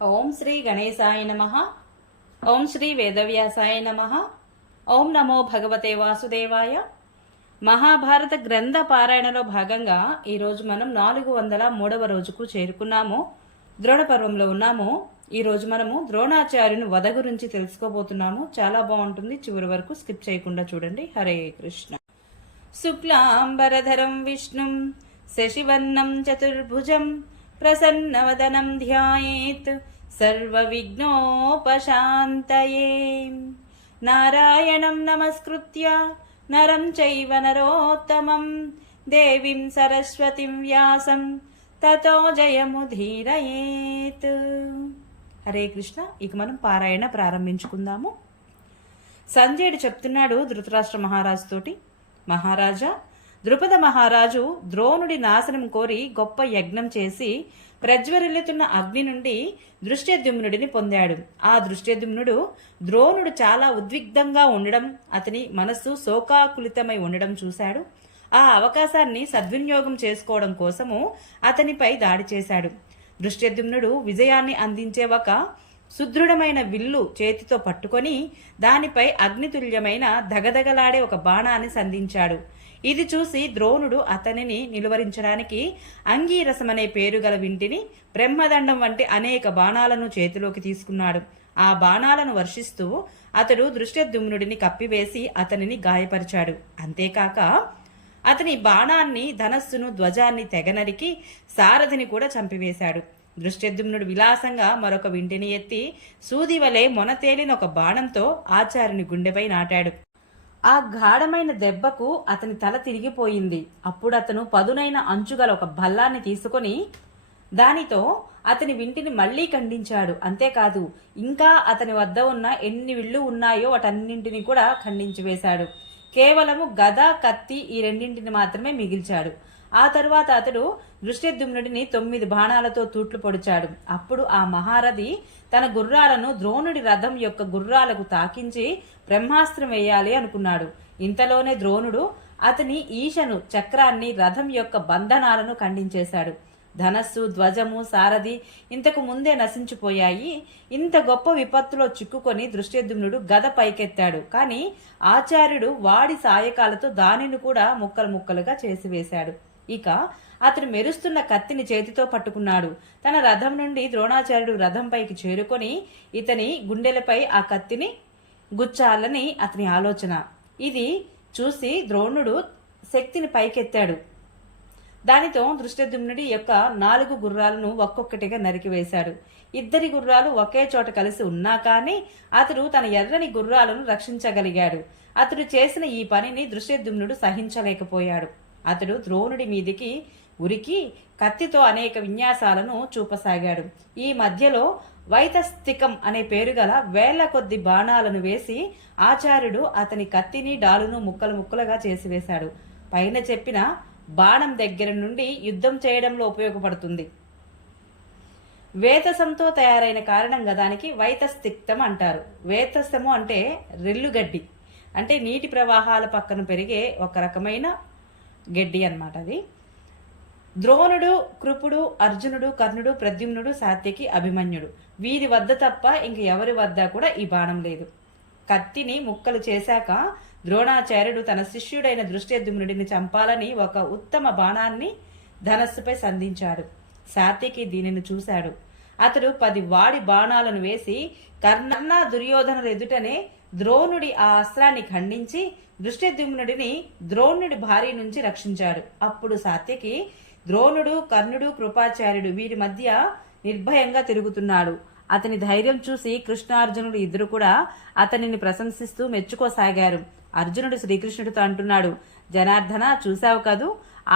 ఓం శ్రీ గణేశాయ నమః. ఓం శ్రీ వేదవ్యాసాయ నమః. ఓం నమో భగవతే వాసుదేవాయ. మహాభారత గ్రంథ పారాయణలో భాగంగా ఈరోజు మనం 403వ రోజుకు చేరుకున్నాము. ద్రోణ పర్వంలో ఉన్నాము. ఈరోజు మనము ద్రోణాచార్యుని వధ గురించి తెలుసుకోబోతున్నాము. చాలా బాగుంటుంది, చివరి వరకు స్కిప్ చేయకుండా చూడండి. హరే కృష్ణ. శుక్లాంబరధరం విష్ణుం శశివర్ణం చతుర్భుజం ప్రసన్నవదనం ధ్యాయేత్ సర్వవిఘ్నోపశాంతయే. నారాయణం నమస్కృత్య నరం చైవ నరోత్తమం దేవీం సరస్వతిం వ్యాసం తతో జయముధీరయేత్. హరే కృష్ణ. ఇక మనం పారాయణ ప్రారంభించుకుందాము. సంజయుడు చెప్తున్నాడు ధృతరాష్ట్ర మహారాజు తోటి, మహారాజా, ద్రుపద మహారాజు ద్రోణుడి నాశనం కోరి గొప్ప యజ్ఞం చేసి ప్రజ్వరిల్లుతున్న అగ్ని నుండి దృష్టద్యుమ్నుడిని పొందాడు. ఆ దృష్టద్యుమ్నుడు ద్రోణుడు చాలా ఉద్విగ్నంగా ఉండడం, అతని మనస్సు శోకాకులితమై ఉండడం చూశాడు. ఆ అవకాశాన్ని సద్వినియోగం చేసుకోవడం కోసము అతనిపై దాడి చేశాడు. దృష్టద్యుమ్నుడు విజయాన్ని అందించే ఒక సుదృఢమైన విల్లు చేతితో పట్టుకొని దానిపై అగ్నితుల్యమైన దగదగలాడే ఒక బాణాన్ని సంధించాడు. ఇది చూసి ద్రోణుడు అతనిని నిలువరించడానికి అంగీరసమనే పేరు గల వింటిని, బ్రహ్మదండం వంటి అనేక బాణాలను చేతిలోకి తీసుకున్నాడు. ఆ బాణాలను వర్షిస్తూ అతడు దృష్టద్యుమ్నుడిని కప్పివేసి అతనిని గాయపరిచాడు. అంతేకాక అతని బాణాన్ని, ధనస్సును, ధ్వజాన్ని తెగనరికి సారథిని కూడా చంపివేశాడు. దృష్టద్యుమ్నుడు విలాసంగా మరొక వింటిని ఎత్తి సూది వలె మొనతేలిన ఒక బాణంతో ఆచార్యుని గుండెపై నాటాడు. ఆ గాఢమైన దెబ్బకు అతని తల తిరిగిపోయింది. అప్పుడు అతను పదునైన అంచుగల ఒక భల్లాన్ని తీసుకొని దానితో అతని వింటిని మళ్లీ ఖండించాడు. అంతేకాదు, ఇంకా అతని వద్ద ఉన్న ఎన్ని విళ్ళు ఉన్నాయో వాటన్నింటినీ కూడా ఖండించి వేశాడు. కేవలము గద, కత్తి ఈ రెండింటిని మాత్రమే మిగిల్చాడు. ఆ తరువాత అతడు దృష్టద్యుమ్నుడిని 9 బాణాలతో తూట్లు పొడిచాడు. అప్పుడు ఆ మహారథి తన గుర్రాలను ద్రోణుడి రథం యొక్క గుర్రాలకు తాకించి బ్రహ్మాస్త్రం వేయాలి అనుకున్నాడు. ఇంతలోనే ద్రోణుడు అతని ఈశను, చక్రాన్ని, రథం యొక్క బంధనాలను ఖండించేశాడు. ధనస్సు, ధ్వజము, సారథి ఇంతకు ముందే నశించిపోయాయి. ఇంత గొప్ప విపత్తులో చిక్కుకొని దృష్టద్యుమ్నుడు గద పైకెత్తాడు. కాని ఆచార్యుడు వాడి సాయకాలతో దానిని కూడా ముక్కలు ముక్కలుగా చేసివేశాడు. ఇక అతను మెరుస్తున్న కత్తిని చేతితో పట్టుకున్నాడు. తన రథం నుండి ద్రోణాచార్యుడు రథంపైకి చేరుకొని ఇతని గుండెలపై ఆ కత్తిని గుచ్చాలని అతని ఆలోచన. ఇది చూసి ద్రోణుడు శక్తిని పైకెత్తాడు. దానితో దృష్టద్యుమ్నుడి యొక్క 4 గుర్రాలను ఒక్కొక్కటిగా నరికివేశాడు. 2 గుర్రాలు ఒకే చోట కలిసి ఉన్నా కానీ అతడు తన ఎర్రని గుర్రాలను రక్షించగలిగాడు. అతడు చేసిన ఈ పనిని దృష్టద్యుమ్నుడు సహించలేకపోయాడు. అతడు ద్రోణుడి మీదికి ఉరికి కత్తితో అనేక విన్యాసాలను చూపసాగాడు. ఈ మధ్యలో వైతస్తికం అనే పేరు గల వేళ్ల కొద్ది బాణాలను వేసి ఆచార్యుడు అతని కత్తిని, డాలును ముక్కలు ముక్కలుగా చేసివేశాడు. పైన చెప్పిన బాణం దగ్గర నుండి యుద్ధం చేయడంలో ఉపయోగపడుతుంది. వేతసంతో తయారైన కారణంగా దానికి వైతస్తిక్తం అంటారు. వేతసము అంటే రెల్లుగడ్డి, అంటే నీటి ప్రవాహాల పక్కన పెరిగే ఒక రకమైన గడ్డి అన్నమాట. అది ద్రోణుడు, కృపుడు, అర్జునుడు, కర్ణుడు, ప్రద్యుమ్నుడు, సాత్యకి, అభిమన్యుడు వీరి వద్ద తప్ప ఇంక ఎవరి వద్ద కూడా ఈ బాణం లేదు. కత్తిని ముక్కలు చేశాక ద్రోణాచార్యుడు తన శిష్యుడైన దృష్టద్యుమ్నుడిని చంపాలని ఒక ఉత్తమ బాణాన్ని ధనస్సుపై సంధించాడు. సాత్యకి దీనిని చూశాడు. అతడు 10 వాడి బాణాలను వేసి కర్ణ, దుర్యోధనుల ఎదుటనే ద్రోణుడి ఆ అస్త్రాన్ని ఖండించి దృష్టద్యుమ్నుడిని ద్రోణుడి భార్య నుంచి రక్షించాడు. అప్పుడు సాత్యకి ద్రోణుడు, కర్ణుడు, కృపాచార్యుడు వీరి మధ్య నిర్భయంగా తిరుగుతున్నాడు. అతని ధైర్యం చూసి కృష్ణార్జునుడు ఇద్దరు కూడా అతనిని ప్రశంసిస్తూ మెచ్చుకోసాగారు. అర్జునుడు శ్రీకృష్ణుడితో అంటున్నాడు, జనార్దన, చూశావు కదూ,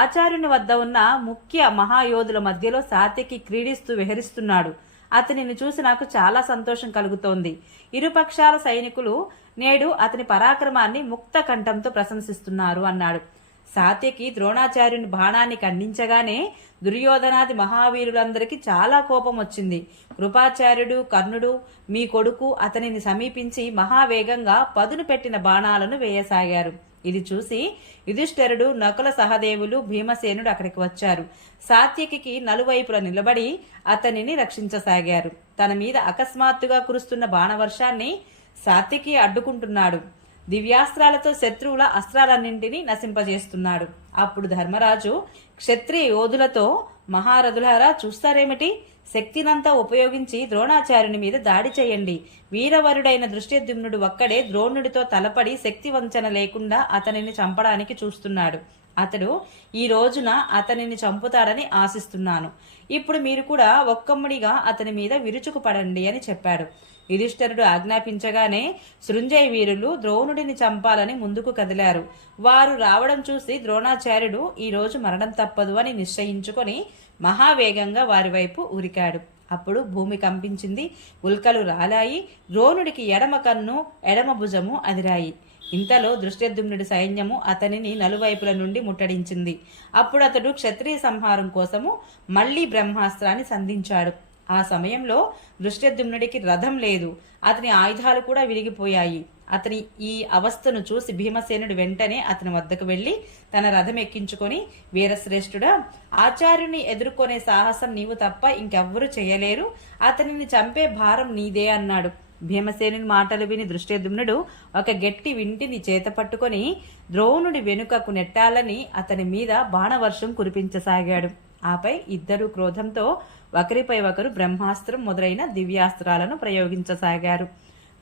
ఆచార్యుని వద్ద ఉన్న ముఖ్య మహాయోధుల మధ్యలో సాత్యకి క్రీడిస్తూ విహరిస్తున్నాడు. అతనిని చూసి నాకు చాలా సంతోషం కలుగుతోంది. ఇరుపక్షాల సైనికులు నేడు అతని పరాక్రమాన్ని ముక్త కంఠంతో ప్రశంసిస్తున్నారు అన్నాడు. సాత్యకి ద్రోణాచార్యుని బాణాన్ని ఖండించగానే దుర్యోధనాది మహావీరులందరికీ చాలా కోపం వచ్చింది. కృపాచార్యుడు, కర్ణుడు, మీ కొడుకు అతనిని సమీపించి మహావేగంగా పదును పెట్టిన బాణాలను వేయసాగారు. ఇది చూసి యుధిష్ఠిరుడు, నకుల, సహదేవులు, భీమసేనుడు అక్కడికి వచ్చారు. సాత్యకికి నలువైపులా నిలబడి అతనిని రక్షించసాగారు. తన మీద అకస్మాత్తుగా కురుస్తున్న బాణవర్షాన్ని సాత్యకి అడ్డుకుంటున్నాడు. దివ్యాస్త్రాలతో శత్రువుల అస్త్రాలన్నింటినీ నశింపజేస్తున్నాడు. అప్పుడు ధర్మరాజు క్షత్రియ యోధులతో, మహారథులారా చూస్తారేమిటి? శక్తినంతా ఉపయోగించి ద్రోణాచార్యుని మీద దాడి చేయండి. వీరవరుడైన దృష్టద్యుమ్నుడు ఒక్కడే ద్రోణుడితో తలపడి శక్తి వంచన లేకుండా అతనిని చంపడానికి చూస్తున్నాడు. అతడు ఈ రోజున అతనిని చంపుతాడని ఆశిస్తున్నాను. ఇప్పుడు మీరు కూడా ఒక్కమ్ముడిగా అతని మీద విరుచుకుపడండి అని చెప్పాడు. యుధిష్ఠిరుడు ఆజ్ఞాపించగానే సృంజయ వీరులు ద్రోణుడిని చంపాలని ముందుకు కదిలారు. వారు రావడం చూసి ద్రోణాచార్యుడు ఈ రోజు మరణం తప్పదు అని నిశ్చయించుకొని మహావేగంగా వారి వైపు ఉరికాడు. అప్పుడు భూమి కంపించింది, ఉల్కలు రాలాయి. ద్రోణుడికి ఎడమ కన్ను, ఎడమ భుజము అదిరాయి. ఇంతలో దృష్టద్యుమ్నుడి సైన్యము అతనిని నలువైపుల నుండి ముట్టడించింది. అప్పుడు అతడు క్షత్రియ సంహారం కోసము మళ్లీ బ్రహ్మాస్త్రాన్ని సంధించాడు. ఆ సమయంలో దృష్టద్యుమ్నుడికి రథం లేదు. అతని ఆయుధాలు కూడా విరిగిపోయాయి. అతని ఈ అవస్థను చూసి భీమసేనుడు వెంటనే అతని వద్దకు వెళ్లి తన రథం ఎక్కించుకొని, వీరశ్రేష్ఠుడా, ఆచార్యుని ఎదుర్కొనే సాహసం నీవు తప్ప ఇంకెవ్వరూ చేయలేరు. అతనిని చంపే భారం నీదే అన్నాడు. భీమసేనుని మాటలు విని దృష్టద్యుమ్నుడు ఒక గట్టి వింటిని చేత పట్టుకొని ద్రోణుడి వెనుకకు నెట్టాలని అతని మీద బాణవర్షం కురిపించసాగాడు. ఆపై ఇద్దరు క్రోధంతో ఒకరిపై ఒకరు బ్రహ్మాస్త్రం మొదలైన దివ్యాస్త్రాలను ప్రయోగించసాగారు.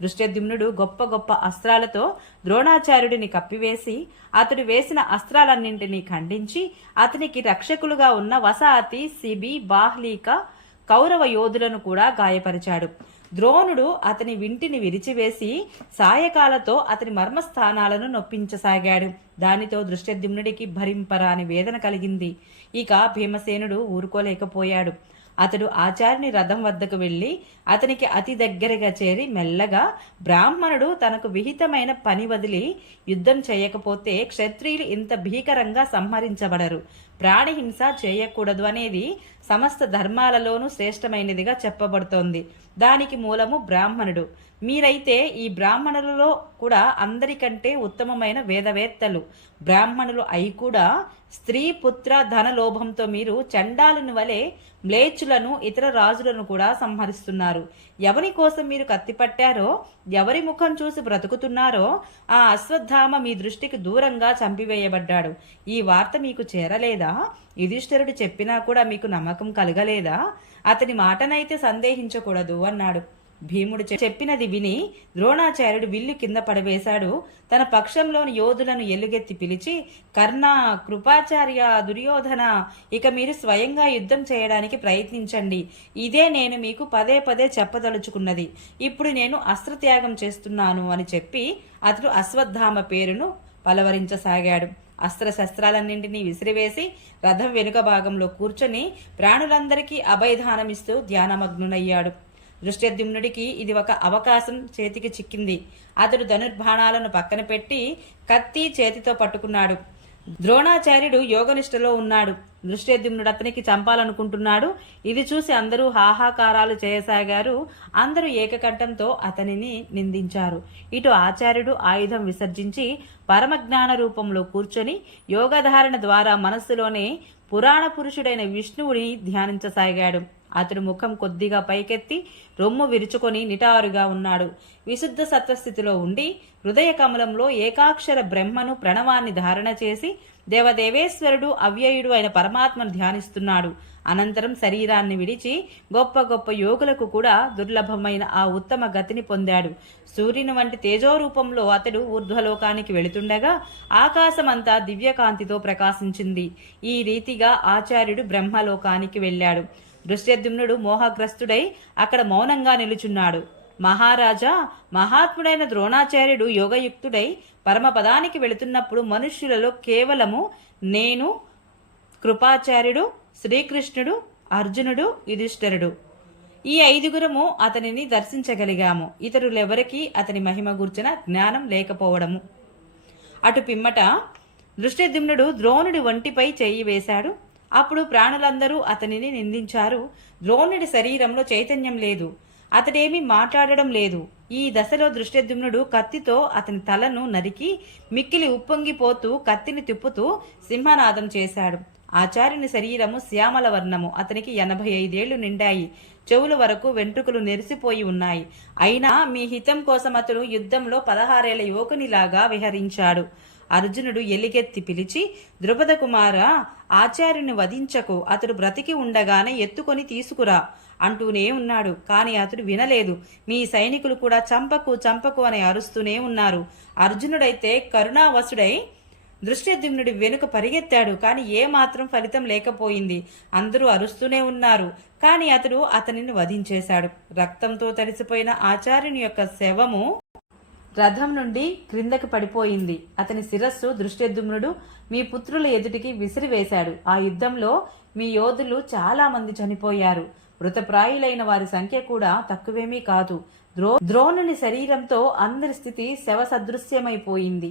దృష్టద్యుమ్నుడు గొప్ప గొప్ప అస్త్రాలతో ద్రోణాచార్యుడిని కప్పివేసి అతడు వేసిన అస్త్రాలన్నింటినీ ఖండించి అతనికి రక్షకులుగా ఉన్న వసాతి, శిబి, బాహ్లీక కౌరవ యోధులను కూడా గాయపరిచాడు. ద్రోణుడు అతని వింటిని విరిచివేసి సాయకాలతో అతని మర్మస్థానాలను నొప్పించసాగాడు. దానితో దృష్టద్యుమ్నుడికి భరింపరాని వేదన కలిగింది. ఇక భీమసేనుడు ఊరుకోలేకపోయాడు. అతడు ఆచార్యుని రథం వద్దకు వెళ్లి అతనికి అతి దగ్గరగా చేరి మెల్లగా, బ్రాహ్మణుడు తనకు విహితమైన పని వదిలి యుద్ధం చేయకపోతే క్షత్రియులు ఇంత భీకరంగా సంహరించబడరు. ప్రాణిహింస చేయకూడదు అనేది సమస్త ధర్మాలలోనూ శ్రేష్టమైనదిగా చెప్పబడుతోంది. దానికి మూలము బ్రాహ్మణుడు. మీరైతే ఈ బ్రాహ్మణులలో కూడా అందరికంటే ఉత్తమమైన వేదవేత్తలు. బ్రాహ్మణులు అయి కూడా స్త్రీ, పుత్ర, ధన లోభంతో మీరు చండాలుని వలె మ్లేచ్చులను, ఇతర రాజులను కూడా సంహరిస్తున్నారు. ఎవరి కోసం మీరు కత్తిపట్టారో, ఎవరి ముఖం చూసి బ్రతుకుతున్నారో ఆ అశ్వత్థామ మీ దృష్టికి దూరంగా చంపివేయబడ్డాడు. ఈ వార్త మీకు చేరలేదా? యుధిష్ఠిరుడు చెప్పినా కూడా మీకు నమ్మకం కలగలేదా? అతని మాటనైతే సందేహించకూడదు అన్నాడు. భీముడు చెప్పినది విని ద్రోణాచార్యుడు విల్లు కింద పడవేశాడు. తన పక్షంలోని యోధులను ఎలుగెత్తి పిలిచి, కర్ణ, కృపాచార్య, దుర్యోధన, ఇక మీరు స్వయంగా యుద్ధం చేయడానికి ప్రయత్నించండి. ఇదే నేను మీకు పదే పదే చెప్పదలుచుకున్నది. ఇప్పుడు నేను అస్త్రత్యాగం చేస్తున్నాను అని చెప్పి అతడు అశ్వత్థామ పేరును పలవరించసాగాడు. అస్త్రశస్త్రాలన్నింటినీ విసిరివేసి రథం వెనుక భాగంలో కూర్చొని ప్రాణులందరికీ అభయదానమిస్తూ ధ్యానమగ్నునయ్యాడు. దృష్టద్యుమ్నుడికి ఇది ఒక అవకాశం చేతికి చిక్కింది. అతడు ధనుర్బాణాలను పక్కన పెట్టి కత్తి చేతితో పట్టుకున్నాడు. ద్రోణాచార్యుడు యోగనిష్టలో ఉన్నాడు. దృష్టద్యుమ్నుడు అతనికి చంపాలనుకుంటున్నాడు. ఇది చూసి అందరూ హాహాకారాలు చేయసాగారు. అందరూ ఏకకంఠంతో అతనిని నిందించారు. ఇటు ఆచార్యుడు ఆయుధం విసర్జించి పరమజ్ఞాన రూపంలో కూర్చొని యోగధారణ ద్వారా మనస్సులోనే పురాణ పురుషుడైన విష్ణువుని ధ్యానించసాగాడు. అతడు ముఖం కొద్దిగా పైకెత్తి రొమ్ము విరుచుకొని నిటారుగా ఉన్నాడు. విశుద్ధ సత్వస్థితిలో ఉండి హృదయ కమలంలో ఏకాక్షర బ్రహ్మను, ప్రణవాన్ని ధారణ చేసి దేవదేవేశ్వరుడు, అవ్యయుడు అయిన పరమాత్మను ధ్యానిస్తున్నాడు. అనంతరం శరీరాన్ని విడిచి గొప్ప గొప్ప యోగులకు కూడా దుర్లభమైన ఆ ఉత్తమ గతిని పొందాడు. సూర్యుని వంటి తేజోరూపంలో అతడు ఊర్ధ్వలోకానికి వెళుతుండగా ఆకాశమంతా దివ్యకాంతితో ప్రకాశించింది. ఈ రీతిగా ఆచార్యుడు బ్రహ్మలోకానికి వెళ్ళాడు. దృష్టద్యుమ్నుడు మోహగ్రస్తుడై అక్కడ మౌనంగా నిలుచున్నాడు. మహారాజా, మహాత్ముడైన ద్రోణాచార్యుడు యోగయుక్తుడై పరమపదానికి వెళుతున్నప్పుడు మనుష్యులలో కేవలము నేను, కృపాచార్యుడు, శ్రీకృష్ణుడు, అర్జునుడు, యుధిష్ఠిరుడు ఈ ఐదుగురము అతనిని దర్శించగలిగాము. ఇతరులెవరికీ అతని మహిమ గూర్చిన జ్ఞానం లేకపోవడము. అటు పిమ్మట దృష్టద్యుమ్నుడు ద్రోణుడి ఒంటిపై చెయ్యి వేశాడు. అప్పుడు ప్రాణులందరూ అతనిని నిందించారు. ద్రోణుడి శరీరంలో చైతన్యం లేదు. అతడేమీ మాట్లాడడం లేదు. ఈ దశలో దృష్టద్యుమ్నుడు కత్తితో అతని తలను నరికి మిక్కిలి ఉప్పొంగిపోతూ కత్తిని తిప్పుతూ సింహనాదం చేశాడు. ఆచార్యుని శరీరము శ్యామల వర్ణము. అతనికి 85 నిండాయి. చెవుల వరకు వెంట్రుకలు నెరిసిపోయి ఉన్నాయి. అయినా మీ హితం కోసం అతడు యుద్ధంలో 16 యువకునిలాగా విహరించాడు. అర్జునుడు ఎలిగెత్తి పిలిచి, ద్రుపద కుమార, ఆచార్యుని వధించకు, అతడు బ్రతికి ఉండగానే ఎత్తుకొని తీసుకురా అంటూనే ఉన్నాడు. కాని అతడు వినలేదు. మీ సైనికులు కూడా చంపకు చంపకు అని అరుస్తూనే ఉన్నారు. అర్జునుడైతే కరుణావసుడై దృష్టద్యుమ్నుడి వెనుక పరిగెత్తాడు. కాని ఏమాత్రం ఫలితం లేకపోయింది. అందరూ అరుస్తూనే ఉన్నారు. కాని అతడు అతనిని వధించేశాడు. రక్తంతో తడిసిపోయిన ఆచార్యుని యొక్క శవము రథం నుండి క్రిందకు పడిపోయింది. అతని శిరస్సు దృష్టద్యుమ్నుడు మీ పుత్రుల ఎదుటికి విసిరివేశాడు. ఆ యుద్ధంలో మీ యోధులు చాలా మంది చనిపోయారు. మృతప్రాయులైన వారి సంఖ్య కూడా తక్కువేమీ కాదు. ద్రోణుని శరీరంతో అందరి స్థితి శవ సదృశ్యమైపోయింది.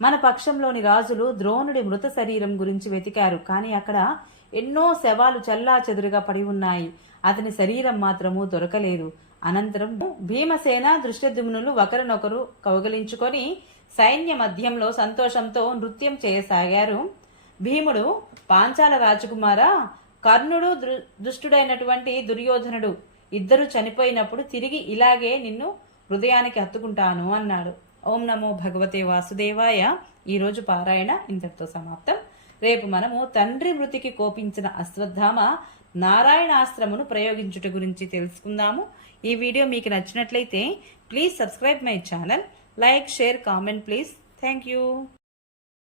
మన పక్షంలోని రాజులు ద్రోణుడి మృత శరీరం గురించి వెతికారు. కానీ అక్కడ ఎన్నో శవాలు చల్లా చెదురుగా పడి ఉన్నాయి. అతని శరీరం మాత్రము దొరకలేదు. అనంతరం భీమసేన దృష్టద్యుమ్నులు ఒకరినొకరు కౌగలించుకొని సైన్య మధ్యంలో సంతోషంతో నృత్యం చేయసాగారు. భీముడు, పాంచాల రాజకుమార, కర్ణుడు దుష్టుడైనటువంటి దుర్యోధనుడు ఇద్దరు చనిపోయినప్పుడు తిరిగి ఇలాగే నిన్ను హృదయానికి హత్తుకుంటాను అన్నాడు. ఓం నమో భగవతే వాసుదేవాయ. ఈరోజు పారాయణ ఇంతటితో సమాప్తం. రేపు మనము తండ్రి మృతికి కోపించిన అశ్వత్థామ నారాయణాస్త్రమును ప్రయోగించుట గురించి తెలుసుకుందాము. ఈ వీడియో మీకు నచ్చినట్లయితే please subscribe my channel. Like, share, comment please. Thank you.